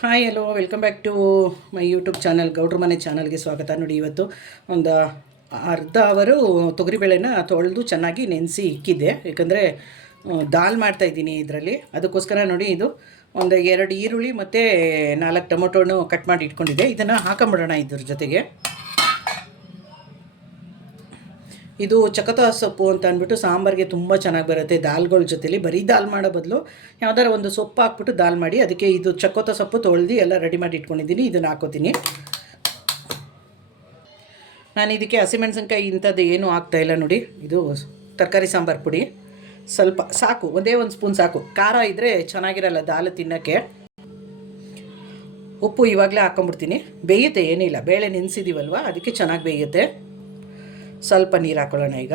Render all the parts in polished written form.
Hi hello welcome back to my YouTube channel ಗೌಡ್ರ ಮನೆ ಚಾನಲ್ಗೆ ಸ್ವಾಗತ. ನೋಡಿ, ಇವತ್ತು ಒಂದು ಅರ್ಧ ಅವರು ತೊಗರಿಬೇಳೆನ ತೊಳೆದು ಚೆನ್ನಾಗಿ ನೆನೆಸಿ ಇಕ್ಕಿದ್ದೆ. ಯಾಕಂದರೆ ದಾಲ್ ಮಾಡ್ತಾಯಿದ್ದೀನಿ ಇದರಲ್ಲಿ. ಅದಕ್ಕೋಸ್ಕರ ನೋಡಿ, ಇದು ಒಂದು 2 ಈರುಳ್ಳಿ ಮತ್ತು 4 ಟೊಮೊಟೊನು ಕಟ್ ಮಾಡಿ ಇಟ್ಕೊಂಡಿದ್ದೆ. ಇದನ್ನು ಹಾಕೊಂಬಿಡೋಣ ಇದ್ರ ಜೊತೆಗೆ. ಇದು ಚಕೋತ ಸೊಪ್ಪು ಅಂತ ಅಂದ್ಬಿಟ್ಟು ಸಾಂಬಾರಿಗೆ ತುಂಬ ಚೆನ್ನಾಗಿ ಬರುತ್ತೆ ದಾಲ್ಗಳ ಜೊತೆಲಿ. ಬರೀ ದಾಲ್ ಮಾಡೋ ಬದಲು ಯಾವ್ದಾರು ಒಂದು ಸೊಪ್ಪು ಹಾಕ್ಬಿಟ್ಟು ದಾಲ್ ಮಾಡಿ, ಅದಕ್ಕೆ ಇದು ಚಕೋತ ಸೊಪ್ಪು ತೊಳೆದು ಎಲ್ಲ ರೆಡಿ ಮಾಡಿ ಇಟ್ಕೊಂಡಿದ್ದೀನಿ. ಇದನ್ನು ಹಾಕೋತೀನಿ. ನಾನು ಇದಕ್ಕೆ ಹಸಿಮೆಣಸಿನ್ಕಾಯಿ ಇಂಥದ್ದು ಏನೂ ಹಾಕ್ತಾಯಿಲ್ಲ. ನೋಡಿ, ಇದು ತರಕಾರಿ ಸಾಂಬಾರು ಪುಡಿ ಸ್ವಲ್ಪ ಸಾಕು, ಒಂದೇ ಒಂದು ಸ್ಪೂನ್ ಸಾಕು. ಖಾರ ಇದ್ದರೆ ಚೆನ್ನಾಗಿರಲ್ಲ ದಾಲ್ ತಿನ್ನೋಕ್ಕೆ. ಉಪ್ಪು ಇವಾಗಲೇ ಹಾಕ್ಕೊಂಬಿಡ್ತೀನಿ. ಬೇಯುತ್ತೆ, ಏನಿಲ್ಲ, ಬೇಳೆ ನೆನೆಸಿದ್ದೀವಲ್ವ, ಅದಕ್ಕೆ ಚೆನ್ನಾಗಿ ಬೇಯುತ್ತೆ. ಸ್ವಲ್ಪ ನೀರು ಹಾಕೊಳ್ಳೋಣ. ಈಗ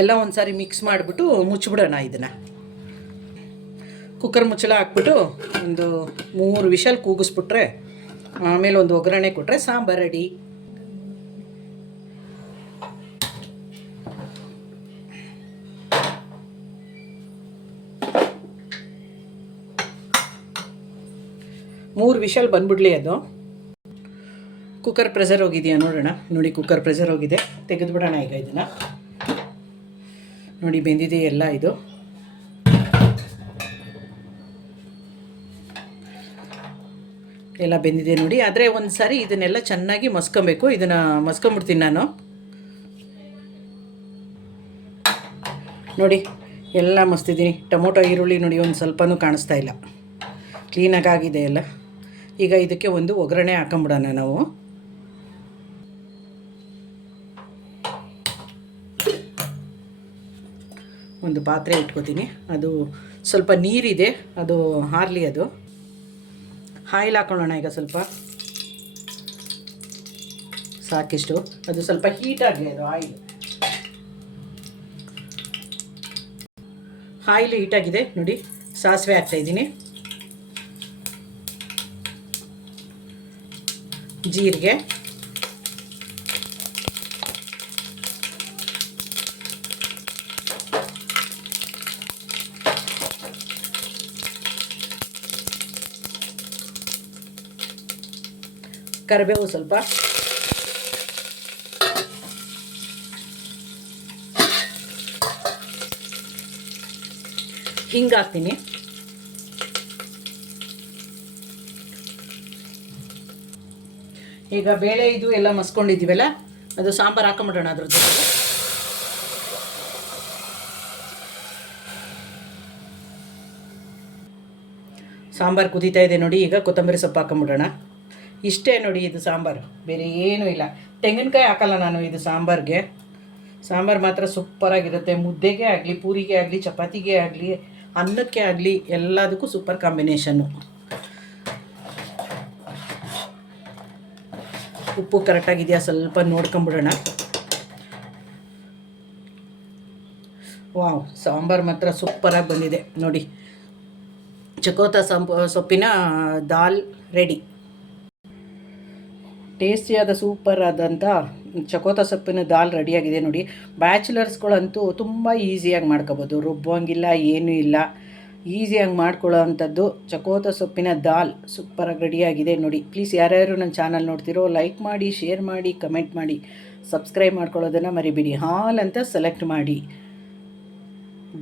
ಎಲ್ಲ ಒಂದು ಸಾರಿ ಮಿಕ್ಸ್ ಮಾಡಿಬಿಟ್ಟು ಮುಚ್ಚಿಬಿಡೋಣ. ಇದನ್ನು ಕುಕ್ಕರ್ ಮುಚ್ಚಳ ಹಾಕ್ಬಿಟ್ಟು ಒಂದು 3 ವಿಷಲ್ ಕೂಗಿಸ್ಬಿಟ್ರೆ, ಆಮೇಲೆ ಒಂದು ಒಗ್ಗರಣೆ ಕೊಟ್ಟರೆ ಸಾಂಬಾರು ರೆಡಿ. ಮೂರು ವಿಷಲ್ ಬಂದ್ಬಿಡ್ಲಿ. ಅದು ಕುಕ್ಕರ್ ಪ್ರೆಷರ್ ಹೋಗಿದೆಯಾ ನೋಡೋಣ. ನೋಡಿ, ಕುಕ್ಕರ್ ಪ್ರೆಷರ್ ಹೋಗಿದೆ. ತೆಗೆದುಬಿಡೋಣ ಈಗ ಇದನ್ನು. ನೋಡಿ, ಬೆಂದಿದೆ ಎಲ್ಲ. ಇದು ಎಲ್ಲ ಬೆಂದಿದೆ ನೋಡಿ. ಆದರೆ ಒಂದು ಸಾರಿ ಇದನ್ನೆಲ್ಲ ಚೆನ್ನಾಗಿ ಮಸ್ಕೊಬೇಕು. ಇದನ್ನು ಮಸ್ಕೊಂಬಿಡ್ತೀನಿ ನಾನು. ನೋಡಿ, ಎಲ್ಲ ಮಸ್ತಿದ್ದೀನಿ. ಟೊಮೊಟೊ ಈರುಳ್ಳಿ ನೋಡಿ ಒಂದು ಸ್ವಲ್ಪನೂ ಕಾಣಿಸ್ತಾ ಇಲ್ಲ, ಕ್ಲೀನಾಗಿ ಆಗಿದೆ ಎಲ್ಲ. ಈಗ ಇದಕ್ಕೆ ಒಂದು ಒಗ್ಗರಣೆ ಹಾಕೊಂಬಿಡೋಣ ನಾವು. ಒಂದು ಪಾತ್ರೆ ಇಟ್ಕೋತೀನಿ. ಅದು ಸ್ವಲ್ಪ ನೀರಿದೆ, ಅದು ಹಾರಲಿ. ಅದು ಆಯಿಲ್ ಹಾಕೊಳ್ಳೋಣ ಈಗ. ಸ್ವಲ್ಪ ಸಾಕಿಷ್ಟು. ಅದು ಸ್ವಲ್ಪ ಹೀಟ್ ಆಗಲಿ. ಅದು ಆಯಿಲ್ ಹೀಟಾಗಿದೆ ನೋಡಿ. ಸಾಸಿವೆ ಹಾಕ್ತಾಯಿದ್ದೀನಿ, ಜೀರಿಗೆ, ಕರಿಬೇವು, ಸ್ವಲ್ಪ ಹಿಂಗೆ ಹಾಕ್ತೀನಿ. ಈಗ ಬೇಳೆ ಇದು ಎಲ್ಲ ಮಸ್ಕೊಂಡಿದ್ದೀವಲ್ಲ, ಅದು ಸಾಂಬಾರು ಹಾಕೊಂಬಿಡೋಣ ಅದ್ರ ಜೊತೆ. ಸಾಂಬಾರು ಕುದೀತಾ ಇದೆ ನೋಡಿ. ಈಗ ಕೊತ್ತಂಬರಿ ಸೊಪ್ಪು ಹಾಕೊಂಬಿಡೋಣ. ಇಷ್ಟೇ ನೋಡಿ, ಇದು ಸಾಂಬಾರು, ಬೇರೆ ಏನೂ ಇಲ್ಲ. ತೆಂಗಿನಕಾಯಿ ಹಾಕಲ್ಲ ನಾನು ಇದು ಸಾಂಬಾರಿಗೆ. ಸಾಂಬಾರು ಮಾತ್ರ ಸೂಪರಾಗಿರುತ್ತೆ. ಮುದ್ದೆಗೆ ಆಗಲಿ, ಪೂರಿಗೆ ಆಗಲಿ, ಚಪಾತಿಗೆ ಆಗಲಿ, ಅನ್ನಕ್ಕೆ ಆಗಲಿ, ಎಲ್ಲದಕ್ಕೂ ಸೂಪರ್ ಕಾಂಬಿನೇಷನ್ನು. ಉಪ್ಪು ಕರೆಕ್ಟಾಗಿದೆಯಾ ಸ್ವಲ್ಪ ನೋಡ್ಕೊಂಬಿಡೋಣ. ವಾವ್, ಸಾಂಬಾರು ಮಾತ್ರ ಸೂಪರಾಗಿ ಬಂದಿದೆ ನೋಡಿ. ಚಕೋತ ಸೊಪ್ಪಿನ ದಾಲ್ ರೆಡಿ. ಟೇಸ್ಟಿಯಾದ ಸೂಪರ್ ಆದಂಥ ಚಕೋತ ಸೊಪ್ಪಿನ ದಾಲ್ ರೆಡಿಯಾಗಿದೆ ನೋಡಿ. ಬ್ಯಾಚುಲರ್ಸ್ಗಳಂತೂ ತುಂಬ ಈಸಿಯಾಗಿ ಮಾಡ್ಕೋಬೋದು, ರುಬ್ಬುವಂಗಿಲ್ಲ, ಏನೂ ಇಲ್ಲ. ಈಸಿಯಾಗಿ ಮಾಡ್ಕೊಳ್ಳೋ ಅಂಥದ್ದು ಚಕೋತ ಸೊಪ್ಪಿನ ದಾಲ್ ಸೂಪರಾಗಿ ರೆಡಿಯಾಗಿದೆ ನೋಡಿ. ಪ್ಲೀಸ್ ಯಾರ್ಯಾರು ನನ್ನ ಚಾನಲ್ ನೋಡ್ತಿರೋ ಲೈಕ್ ಮಾಡಿ, ಶೇರ್ ಮಾಡಿ, ಕಮೆಂಟ್ ಮಾಡಿ, ಸಬ್ಸ್ಕ್ರೈಬ್ ಮಾಡ್ಕೊಳ್ಳೋದನ್ನು ಮರಿಬೇಡಿ. ಹಾಲ್ ಅಂತ ಸೆಲೆಕ್ಟ್ ಮಾಡಿ.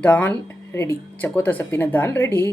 ದಾಲ್ ರೆಡಿ, ಚಕೋತ ಸೊಪ್ಪಿನ ದಾಲ್ ರೆಡಿ.